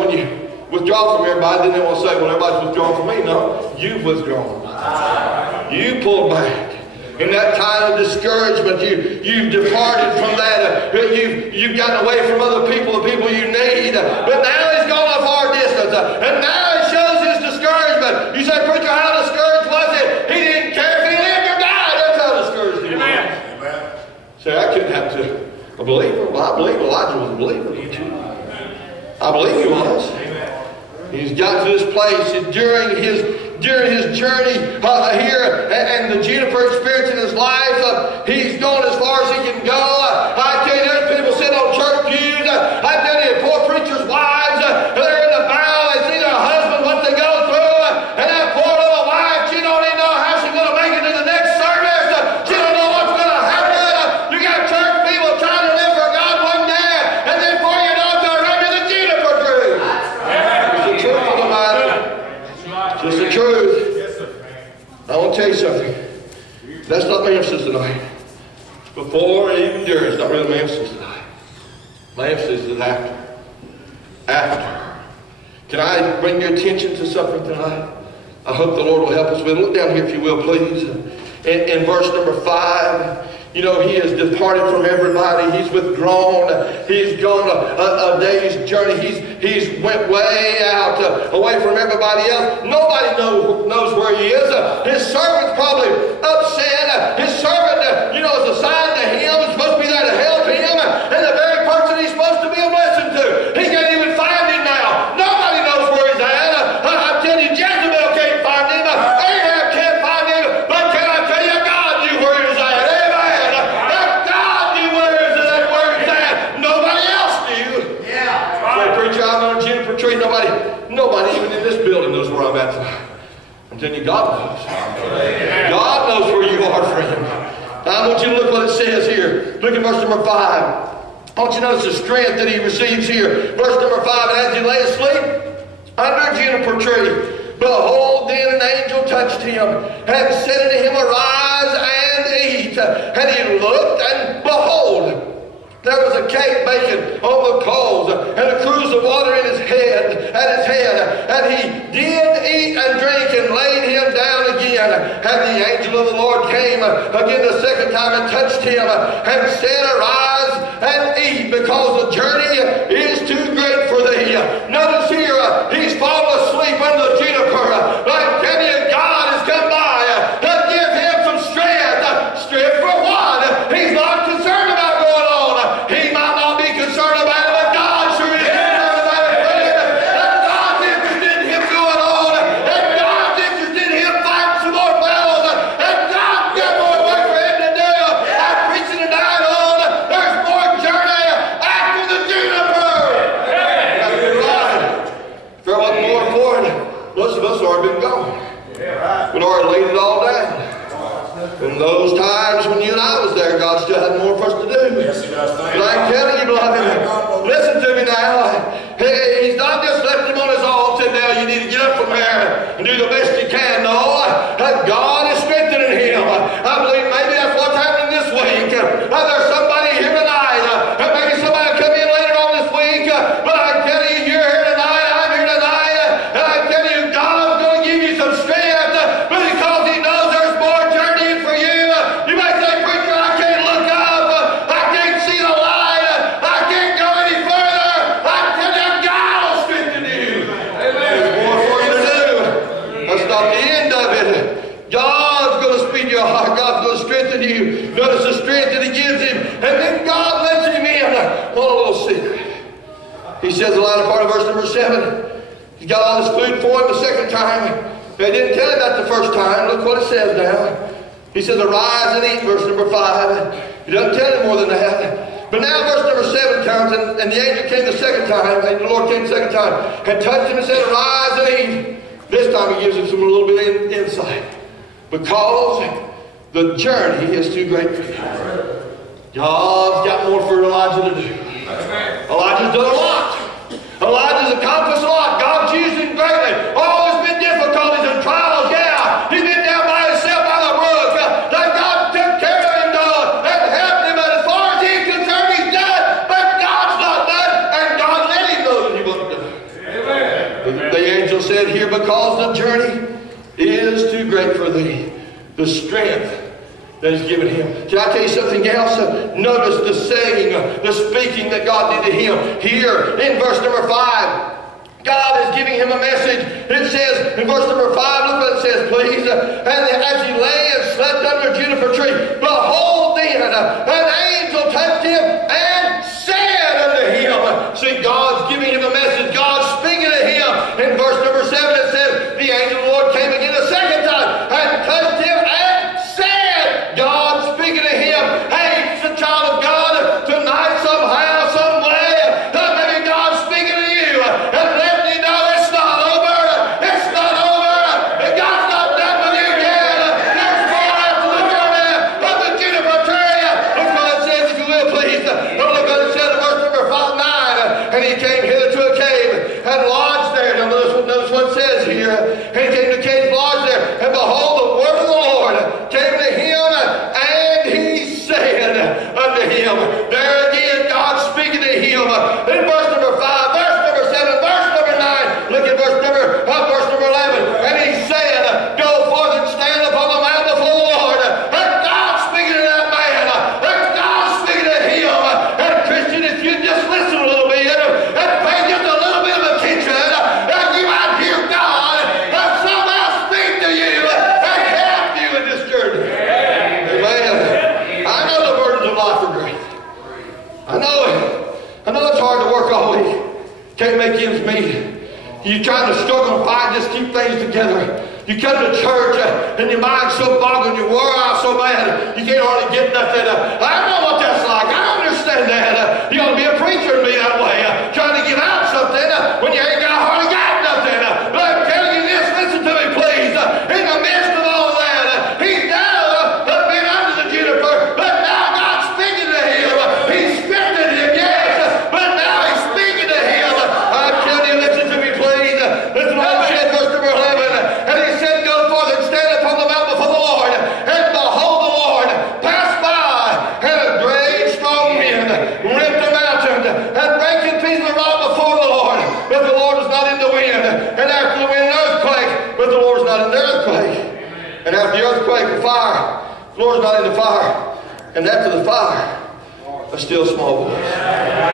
when you withdraw from everybody, then they want to say, well, everybody's withdrawn from me. No, you've withdrawn. You pulled back. In that time of discouragement, you've departed from that. You've gotten away from other people, the people you need. But now he's gone a far distance. And now it shows his discouragement. You say, preacher, how discouraged was it? He didn't care if he lived or died. That's how discouraged he was. Amen. Say, I couldn't have to a believer. Well, I believe Elijah was a believer. I believe he was. He's got to this place during his journey here and the Juniper experience in his life. He's gone as far as he can go. I tell you, there's people sitting on church pews. I tell you, poor preachers' wives, they're in the bow. They see their husband, what they go through. And that poor little wife, she don't even know how she's going to make it to the next service. She don't know what's going to happen. You got church people trying to live for God one day, and then before you know it, they're under the Juniper tree. It's the truth of the matter. Just the truth. I want to tell you something. That's not my emphasis tonight. Before and even during, it's not really my emphasis tonight. My emphasis is after. After. Can I bring your attention to something tonight? I hope the Lord will help us with it. Look down here if you will, please. In verse number 5, you know, he has departed from everybody. He's withdrawn. He's gone a day's journey. He's went way out, away from everybody else. Nobody knows where he is. His servant's probably upset. His servant, you know, is assigned to him. Is supposed to be there to help him. And the very person he's supposed to be a blessing to. He can't even find him now. Nobody knows where he's at. I'm telling you, Jezebel can't find him. Ahab can't find him. But can I tell you, God knew where he was at. Nobody even in this building knows where I'm at tonight. I'm telling you, God knows. God knows where you are, friend. I want you to look what it says here. Look at verse number 5. I want you to notice the strength that he receives here. Verse number 5, and as he lay asleep under a juniper tree, behold, then an angel touched him and said unto him, arise and eat. And he looked, and behold, there was a cake baking on the coals, and a cruse of water in his head, and he did eat and drink, and laid him down again. And the angel of the Lord came again the second time and touched him, and said, arise and eat, because the journey is too great for thee. Notice here, he's fallen asleep under the juniper. Like, tell you, God has come by to give him some strength. Strength for what? He's not concerned about going on. He might not be concerned about it, but God sure is concerned about it. And God's interested in him going on. And God's interested in him fighting some more battles. And God's got more work for him to do. I'm preaching tonight on there's more journey after the juniper. That's right. If there wasn't more for it, most of us already been gone. We'd already laid it all down. In those times when you and I was there, God still had more for us to do. Yes, He does. But I'm telling you, beloved, listen to me now. Hey, He's not just left him on his altar. Now you need to get up from there and do the best you can. No, God is strengthening him. I believe maybe that's what's happening this week. There's somebody here tonight. Maybe somebody will come in later on this week. But I'm telling you, you're here tonight. I'm here tonight. And I'm telling you, God's going to give you some strength. But because He knows there's more journeying for you. You might say, preacher, I can't look up. I can't see the light. I can't go any further. I tell you, God will strengthen you. There's more for you to do. That's not the end of it. God's going to speed your heart. God's going to strengthen you. Notice the strength that He gives him. And then God lets him in on a little secret. He says the latter part of verse number 7. He's got all this food for him the second time. They didn't tell him that the first time. Look what it says now. He says, arise and eat, verse number 5. He doesn't tell him more than that. But now verse number 7 comes, and the angel came the second time, and the Lord came the second time, and touched him and said, arise and eat. This time He gives him some little bit of insight. Because the journey is too great for you. God's got more for Elijah to do. Elijah's done a lot. Elijah's accomplished a lot. God's used him greatly. Oh, there's been difficulties and trials, yeah. He's been down by himself by the brook. That God took care of him and helped him. And as far as he's concerned, he's done. But God's not done. And God let him know that He wasn't done. he said here, because the journey is too great for thee, the strength that is given him. Can I tell you something else? Notice the saying, the speaking that God did to him. Here in verse number 5, God is giving him a message. It says in verse number 5, look what it says, please. And as he lay and slept under a juniper tree, behold then, an angel touched him and said unto him. See, God's giving him a message. God's speaking to him. In verse number 7 it says, the angel of the Lord came again a second time and touched him and said, God speaking to him, hey, the child of God, tonight somehow, some way, maybe God's speaking to you and letting you know it's not over. It's not over. God's not done with you yet. There's more after the journey of the juniper tree. Look what it says, if you will, please. Look what it says in verse number 9. And he came hither to a cave and lodged there. Now notice what it says here. And he came to a cave and lodged there. And behold, the word of the Lord came to him, and he said unto him. There again, God speaking to him. In verse number 5, verse number 7, verse number 9. Look at verse number 11. And he said, go forth and stand upon the mount before the Lord. And God speaking to that man. And God speaking to him. And Christian, if you just listen a little bit and pay just a little bit of attention, you might hear God somehow speak to you and help you in this journey. Amen. I know the burdens of life are great. I know it. I know it's hard to work all week. Can't make ends meet. You're trying to struggle and fight, just keep things together. You come to church and your mind's so bogged and you wore out so bad you can't hardly get nothing. I don't know what that's like. I don't understand that. You ought to be a preacher and be that way, trying to give out something when you ain't hardly got nothing. But I'm telling you this, listen to me please. In the midst of all of that, he's now been under the juniper, but now God's speaking to him. He's scripted him, yes, but now he's speaking to him. I'm telling you, listen to me please. Listen to what he said, verse number 11. And he said, go forth and stand upon the mount before the Lord. And behold, the Lord passed by, and a great strong wind rent the mountain, and brake in pieces the rock before the Lord. But the Lord was not in the wind. And after the wind, an earthquake. But the Lord was not in the earthquake. And after the earthquake, the fire. The Lord was not in the fire. And after the fire, a still small voice.